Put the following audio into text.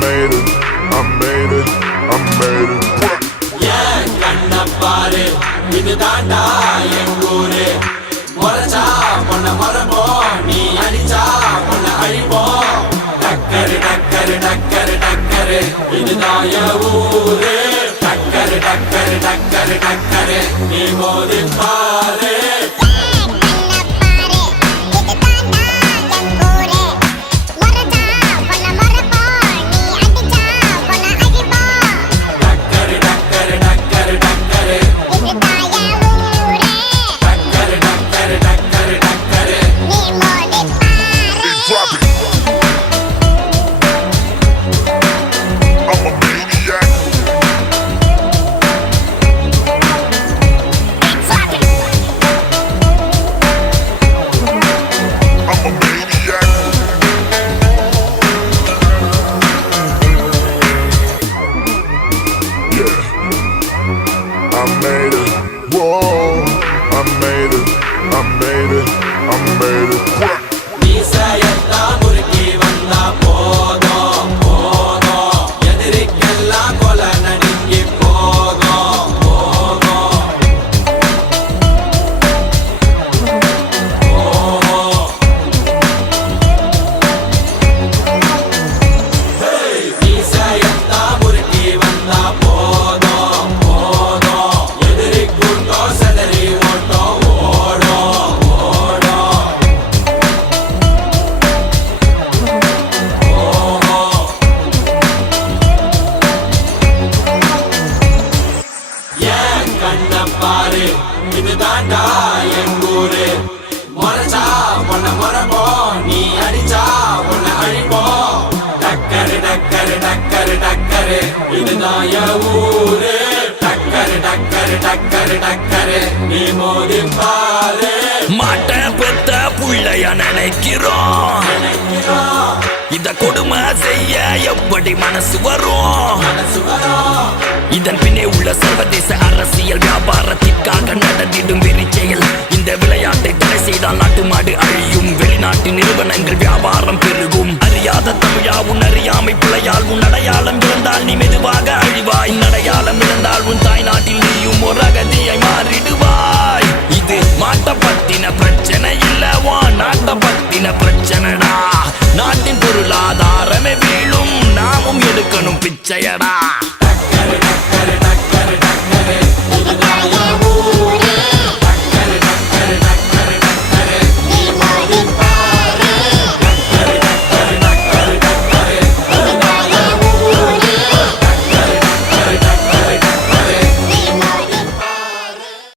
made it, I made it, I made it. Yeah, kanna paare idu daanda engure moracha ponna morabo nee adicha ponna alipo takkare takkare takkare takkare idu daaya oore takkare takkare takkare takkare nee modi paare I made it, whoa, I made it, I made it, I made it. Nisayetta murki vanda podo podo edirikella kola nadingi podo podo hey nisayetta murki vanda podo paare idu daanda engure moracha ponna morabo nee adicha ponna alipo takkare takkare takkare takkare idu daaya oore takkare takkare takkare takkare nee modi paare மாட்ட பெத்த புள்ளைய நினைக்கிறோம் இத கொடுமை செய்ய எப்படி மனசு வரும் இதன் பின்னே உள்ள சர்வதேச அரசியல் வியாபாரத்திற்காக நடந்திடும் வெறிச்செயல் இந்த விளையாட்டை தடை செய்தால் நாட்டு மாடு அழியும் வெளிநாட்டு நிறுவனங்கள் வியாபாரம் பெருகும் அறியாத தமிழா உன் அறியாமை பிள்ளையால் உன் அடையாளம் இழந்தால் நீ மெதுவாக அழிவாய் அடையாளம் இழந்தால் உன் தாய் நாட்டில் நீயும் ஒரு அகதியை மாறிடுவாய் இது மாட்ட பத்தின பிரச்சனை இல்லவா நாட்ட பத்தின பிரச்சனைடா நாட்டின் பொருளாதாரமே வீழும் நாமும் எடுக்கணும் பிச்சையடா